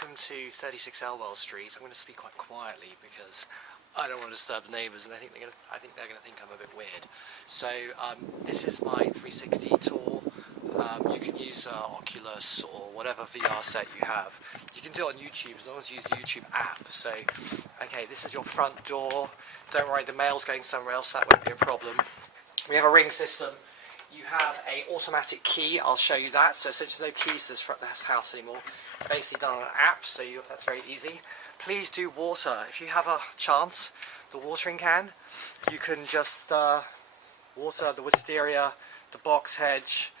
welcome to 36 Elwell Street. I'm going to speak quite quietly because I don't want to disturb the neighbours, and I think they're going to think I'm a bit weird. So this is my 360 tour. You can use Oculus or whatever VR set you have. You can do it on YouTube as long as you use the YouTube app. So, okay, this is your front door. Don't worry, the mail's going somewhere else, that won't be a problem. We have a ring system. You have an automatic key, I'll show you that. So since there's no keys to this house anymore, it's basically done on an app, so that's very easy. Please do water. If you have a chance, the watering can, you can just water the wisteria, the box hedge.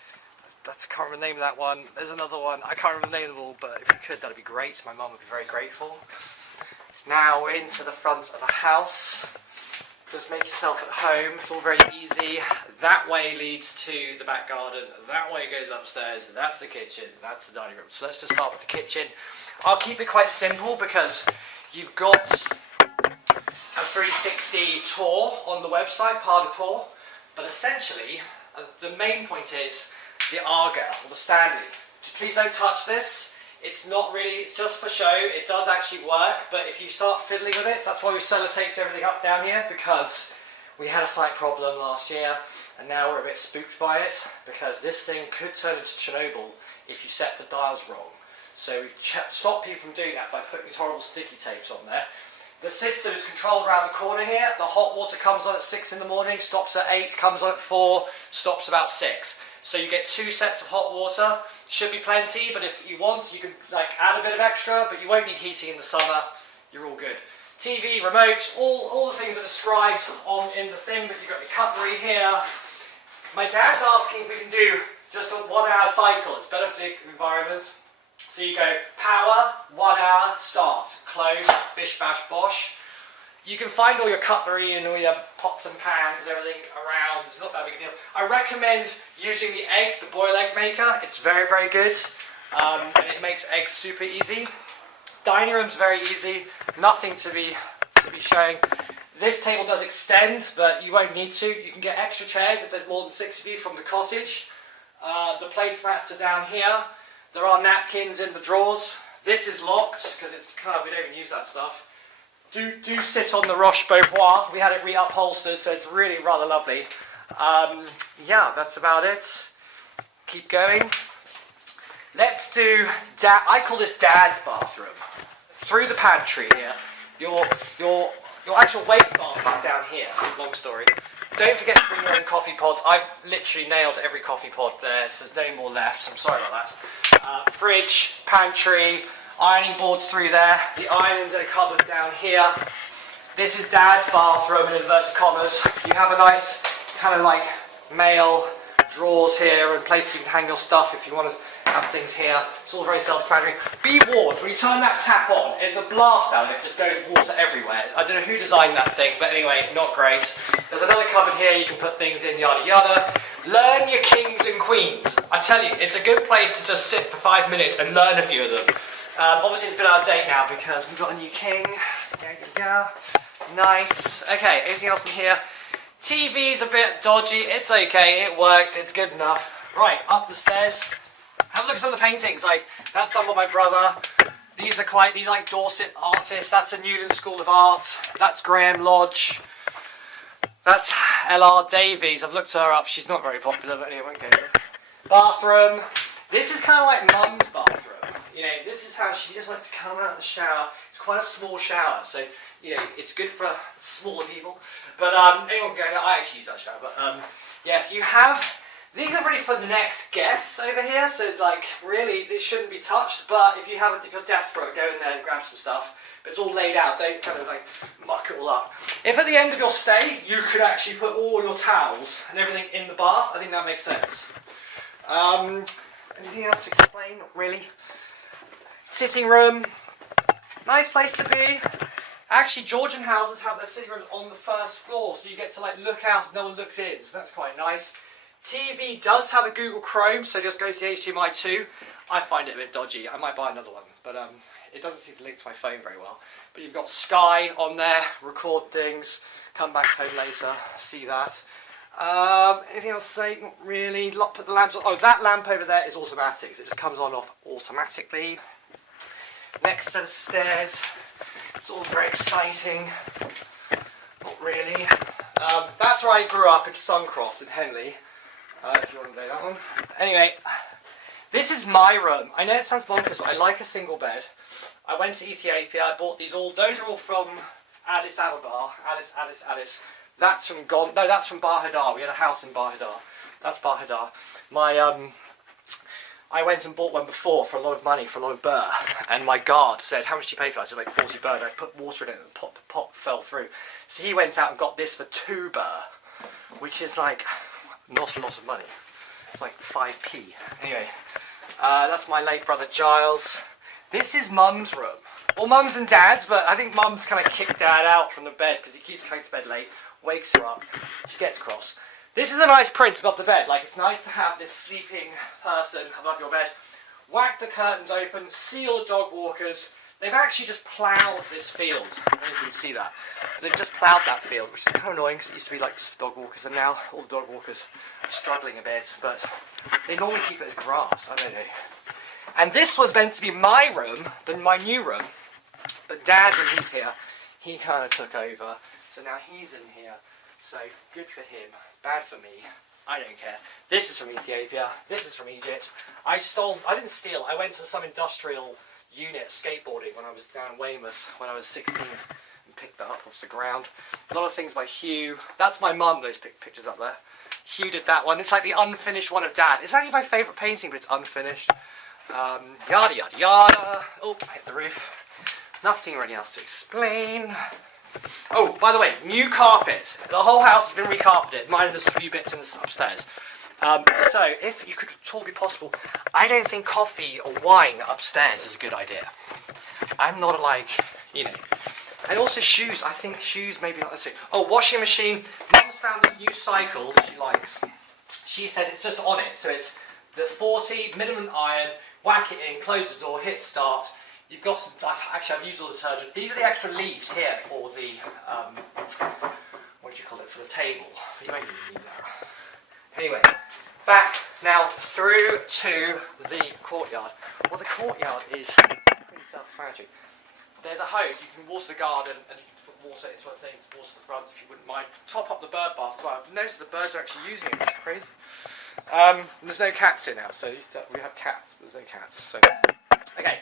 I can't remember the name of that one. There's another one. I can't remember the name of them all, but if you could, that'd be great. My mum would be very grateful. Now we're into the front of the house. Just make yourself at home. It's all very easy. That way leads to the back garden. That way goes upstairs. That's the kitchen. That's the dining room. So let's just start with the kitchen. I'll keep it quite simple because you've got a 360 tour on the website, Pas de Pour. But essentially, the main point is the Arga, or the standing. Please don't touch this. It's not really, it's just for show. It does actually work, but if you start fiddling with it, that's why we sellotaped everything up down here, because we had a slight problem last year, and now we're a bit spooked by it, because this thing could turn into Chernobyl if you set the dials wrong. So we've stopped people from doing that by putting these horrible sticky tapes on there. The system is controlled around the corner here. The hot water comes on at 6 in the morning, stops at 8, comes on at 4, stops about 6. So you get 2 sets of hot water. Should be plenty, but if you want, you can add a bit of extra, but you won't need heating in the summer. You're all good. TV, remote, all the things are described in the thing, but you've got your cutlery here. My dad's asking if we can do just a 1 hour cycle. It's better for the environment. So you go power, 1 hour, start, close, bish bash bosh. You can find all your cutlery and all your pots and pans and everything around. It's not that big a deal. I recommend using the egg, the boil egg maker. It's very, very good. And it makes eggs super easy. Dining room's very easy. Nothing to be showing. This table does extend, but you won't need to. You can get extra chairs if there's more than 6 of you from the cottage. The placemats are down here. There are napkins in the drawers. This is locked because it's we don't even use that stuff. Do sit on the Roche Beaubois. We had it reupholstered, so it's really rather lovely. Yeah, that's about it. Keep going. Let's do I call this Dad's bathroom. Through the pantry here. Your actual waste basket's down here. Long story. Don't forget to bring your own coffee pods. I've literally nailed every coffee pod there, so there's no more left. So I'm sorry about that. Fridge, pantry. Ironing boards through there, the ironing's in a cupboard down here. This is Dad's bathroom in inverted commas. You have a nice male drawers here and place you can hang your stuff if you want to have things here. It's all very self-explanatory. Be warned, when you turn that tap on, the blast out of it just goes water everywhere. I don't know who designed that thing, but anyway, not great. There's another cupboard here, you can put things in, yada yada. Learn your kings and queens. I tell you, it's a good place to just sit for 5 minutes and learn a few of them. Obviously it's been out of date now because we've got a new king. Nice. Okay, anything else in here? TV's a bit dodgy. It's okay, it works, it's good enough. Right, up the stairs. Have a look at some of the paintings. That's done by my brother. These are Dorset artists. That's the Newland School of Art. That's Graham Lodge. That's L.R. Davies. I've looked her up. She's not very popular, but anyway, okay. Bathroom. This is kind of like Mum's bathroom. This is how she just likes to come out of the shower. It's quite a small shower, so it's good for smaller people. But anyone can go. I actually use that shower. But yes, you have. These are really for the next guests over here. So really, this shouldn't be touched. But if you're desperate, go in there and grab some stuff. But it's all laid out. Don't muck it all up. If at the end of your stay you could actually put all your towels and everything in the bath, I think that makes sense. Anything else to explain? Not really. Sitting room, nice place to be. Actually, Georgian houses have their sitting rooms on the first floor, so you get to look out and no one looks in, so that's quite nice. TV does have a Google Chrome, so just goes to HDMI 2. I find it a bit dodgy. I might buy another one, but it doesn't seem to link to my phone very well. But you've got Sky on there, record things, come back home later, see that. Anything else to say? Not really. Put the lamps on. Oh, that lamp over there is automatic, so it just comes on off automatically. next set of stairs. It's all very exciting. Not really. That's where I grew up in Suncroft in Henley. If you want to know that one. Anyway, this is my room. I know it sounds bonkers, but I like a single bed. I went to Ethiopia. I bought these all. Those are all from Addis Ababa. Addis. That's from that's from Bahadar. We had a house in Bahadar. That's Bahadar. I went and bought one before for a lot of money, for a lot of burr, and my guard said, "How much do you pay for that?" I said, "Like 40 burr." And I put water in it, and the pot fell through. So he went out and got this for 2 burr, which is like not a lot of money. It's like 5p. Anyway, that's my late brother Giles. This is Mum's room. Well, Mum's and Dad's, but I think Mum's kind of kicked Dad out from the bed because he keeps going to bed late, wakes her up, she gets cross. This is a nice print above the bed. Like, it's nice to have this sleeping person above your bed. Whack the curtains open, see all the dog walkers. They've actually just ploughed this field. I don't know if you can see that. They've just ploughed that field, which is kind of annoying because it used to be like just for dog walkers, and now all the dog walkers are struggling a bit, but they normally keep it as grass. I don't know. And this was meant to be my room, then my new room, but Dad, when he's here, he kind of took over. So now he's in here. So good for him, bad for me. I don't care. This is from Ethiopia. This is from Egypt. I didn't steal. I went to some industrial unit skateboarding when I was down in Weymouth when I was 16 and picked that up off the ground. A lot of things by Hugh. That's my mum, those pictures up there. Hugh did that one. It's like the unfinished one of Dad. It's actually my favourite painting, but it's unfinished. Yada yada yada. Oh, I hit the roof. Nothing really else to explain. Oh, by the way, new carpet. The whole house has been recarpeted, minus a few bits upstairs. So, if you could at all be possible, I don't think coffee or wine upstairs is a good idea. I'm not like, you know. And also shoes, I think shoes maybe not necessarily. Oh, washing machine. Mum's found this new cycle that she likes. She said it's just on it, so it's the 40, minimum iron, whack it in, close the door, hit start. You've got some, actually I've used all the detergent. These are the extra leaves here for the, what do you call it, for the table. You don't really need that. Anyway, back now through to the courtyard. Well, the courtyard is pretty self-explanatory. There's a hose, you can water the garden and you can put water into a thing to water the front if you wouldn't mind. Top up the bird bath as well. I've noticed the birds are actually using it, it's crazy. There's no cats here now, so we have cats, but there's no cats. So, okay.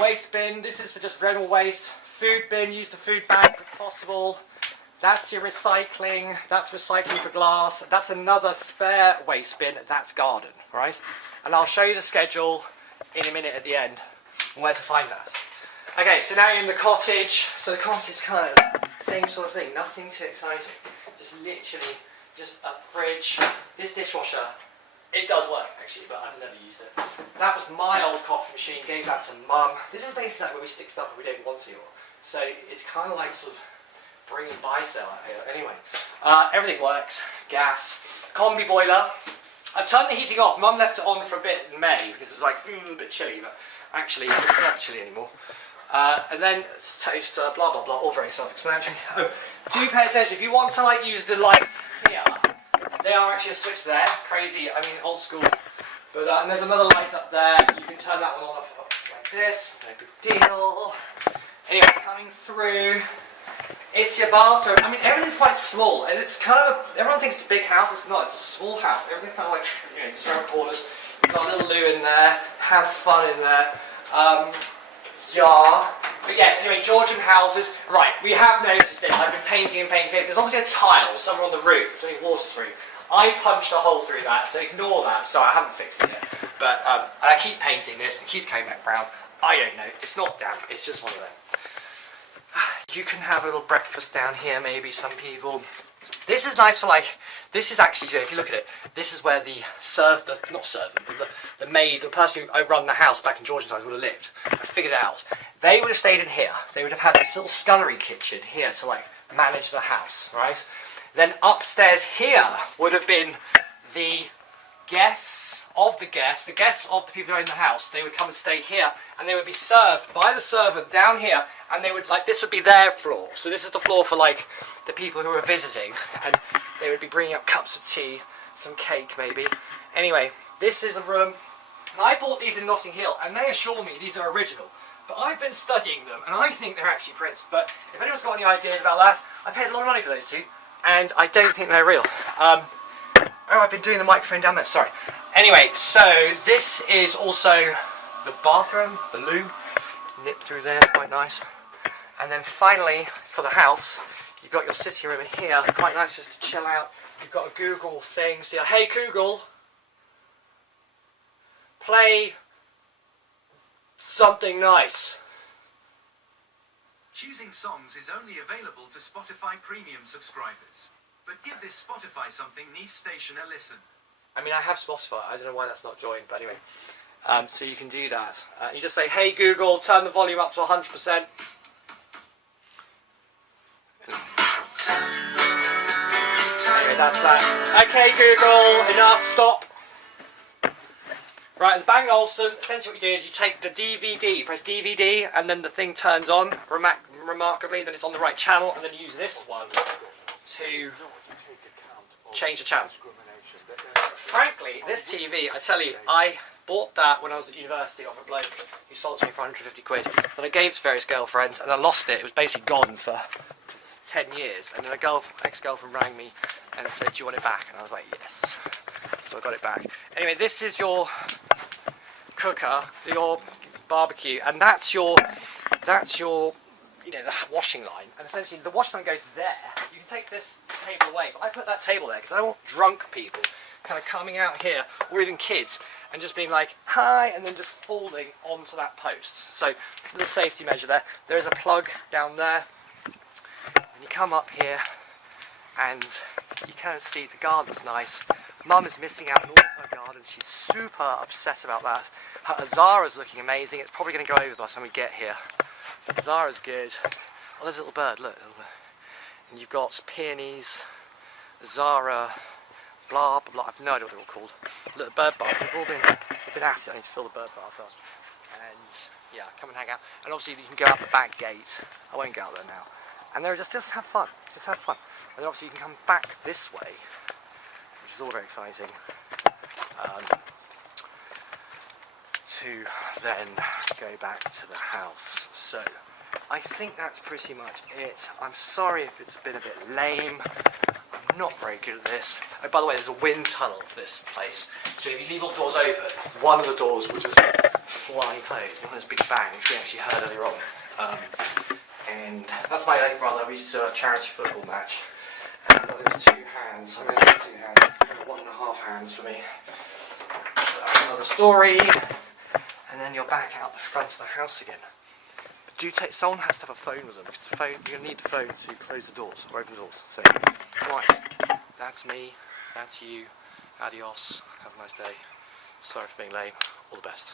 Waste bin, this is for just general waste. Food bin, use the food bags if possible. That's your recycling, that's recycling for glass. That's another spare waste bin, that's garden, right? And I'll show you the schedule in a minute at the end and where to find that. Okay, so now you're in the cottage. So the cottage is kind of same sort of thing, nothing too exciting. Just literally, just a fridge. This dishwasher, it does work actually, but I've never used it. That was my old coffee machine, gave that to Mum. This is basically like where we stick stuff if we don't want to. So it's kind of like sort of bring and buy sale out here. Anyway, everything works. Gas. Combi boiler. I've turned the heating off. Mum left it on for a bit in May because it was like a bit chilly, but actually it's not chilly anymore. And then toaster, blah blah blah, all very self-explanatory. Oh, do pay attention. If you want to like use the lights here, they are actually a switch there. Crazy, I mean old school. But and there's another light up there. You can turn that one on off like this. No big deal. Anyway, coming through. It's your bathroom. I mean, everything's quite small, and it's kind of everyone thinks it's a big house. It's not. It's a small house. Everything's kind of like, you know, just around corners. You've got a little loo in there. Have fun in there. Yeah. But yes. Anyway, Georgian houses. Right. We have noticed this. I've been painting and painting. There's obviously a tile somewhere on the roof. It's only waterproof. I punched a hole through that, so ignore that. So I haven't fixed it yet. But I keep painting this, and it keeps coming back brown. I don't know. It's not damp. It's just one of them. You can have a little breakfast down here, maybe, some people. This is nice for like, this is actually, you know, if you look at it, this is where the the maid, the person who run the house back in Georgian times would have lived. I figured it out. They would have stayed in here. They would have had this little scullery kitchen here to like manage the house, right? Then upstairs here would have been the guests of the people who own the house. They would come and stay here, and they would be served by the servant down here, and they would like, this would be their floor. So this is the floor for like the people who are visiting, and they would be bringing up cups of tea, some cake maybe. Anyway, this is a room. Now, I bought these in Notting Hill, and they assure me these are original. But I've been studying them, and I think they're actually prints. But if anyone's got any ideas about that, I paid a lot of money for those two, and I don't think they're real. Oh, I've been doing the microphone down there, sorry. Anyway, so this is also the bathroom, the loo. Nip through there, quite nice. And then finally, for the house, you've got your sitting room in here, quite nice just to chill out. You've got a Google thing, so hey Google, play something nice. Choosing songs is only available to Spotify Premium subscribers. But give this Spotify something nice station a listen. I mean, I have Spotify, I don't know why that's not joined, but anyway. So you can do that. You just say, hey Google, turn the volume up to 100%. Anyway, that's that. Okay Google, enough, stop. Right, and Bang & Olufsen, essentially what you do is you take the DVD, you press DVD, and then the thing turns on, remarkably, then it's on the right channel, and then you use this one to change the channel. Frankly, this TV, I tell you, I bought that when I was at university off a bloke who sold it to me for 150 quid. Then I gave it to various girlfriends, and I lost it. It was basically gone for 10 years. And then a ex-girlfriend rang me and said, do you want it back? And I was like, yes. So I got it back. Anyway, this is your cooker, your barbecue, and that's your, you know, the washing line. And essentially, the washing line goes there. You can take this table away, but I put that table there because I don't want drunk people kind of coming out here, or even kids, and just being like, hi, and then just falling onto that post. So, little safety measure there. There is a plug down there, and you come up here, and you kind of see the garden's nice. Mum is missing out on all of her garden. She's super upset about that. Her Azara's looking amazing. It's probably going to go over by the time we get here. But Azara's good. Oh, there's a little bird, look. And you've got peonies, Azara, blah, blah, blah. I've no idea what they're all called. Look, bird bath. They've been at it. I need to fill the bird bath up. And yeah, come and hang out. And obviously you can go out the back gate. I won't go out there now. And there, just have fun. Just have fun. And obviously you can come back this way, which is all very exciting. To then go back to the house. So I think that's pretty much it. I'm sorry if it's been a bit lame. I'm not very good at this. Oh, by the way, there's a wind tunnel of this place. So if you leave all the doors open, one of the doors will just fly closed. One of those big bangs we actually heard earlier on. And that's my late brother. We used to do a charity football match. And there's two hands. I'm going to say 2 hands. It's kind of 1.5 hands for me. So that's another story. And then you're back out the front of the house again. But someone has to have a phone with them, because the phone, you're going to need the phone to close the doors, or open the doors. So, right, that's me, that's you, adios, have a nice day, sorry for being lame, all the best.